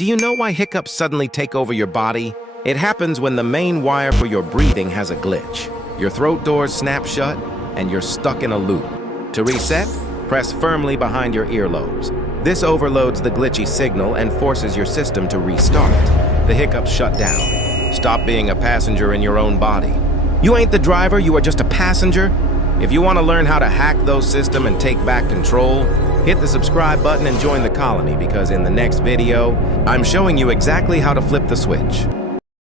Do you know why hiccups suddenly take over your body? It happens when the main wire for your breathing has a glitch. Your throat doors snap shut, and you're stuck in a loop. To reset, press firmly behind your earlobes. This overloads the glitchy signal and forces your system to restart. The hiccups shut down. Stop being a passenger in your own body. You ain't the driver, you are just a passenger. If you want to learn how to hack those systems and take back control, hit the subscribe button and join the colony, because in the next video, I'm showing you exactly how to flip the switch.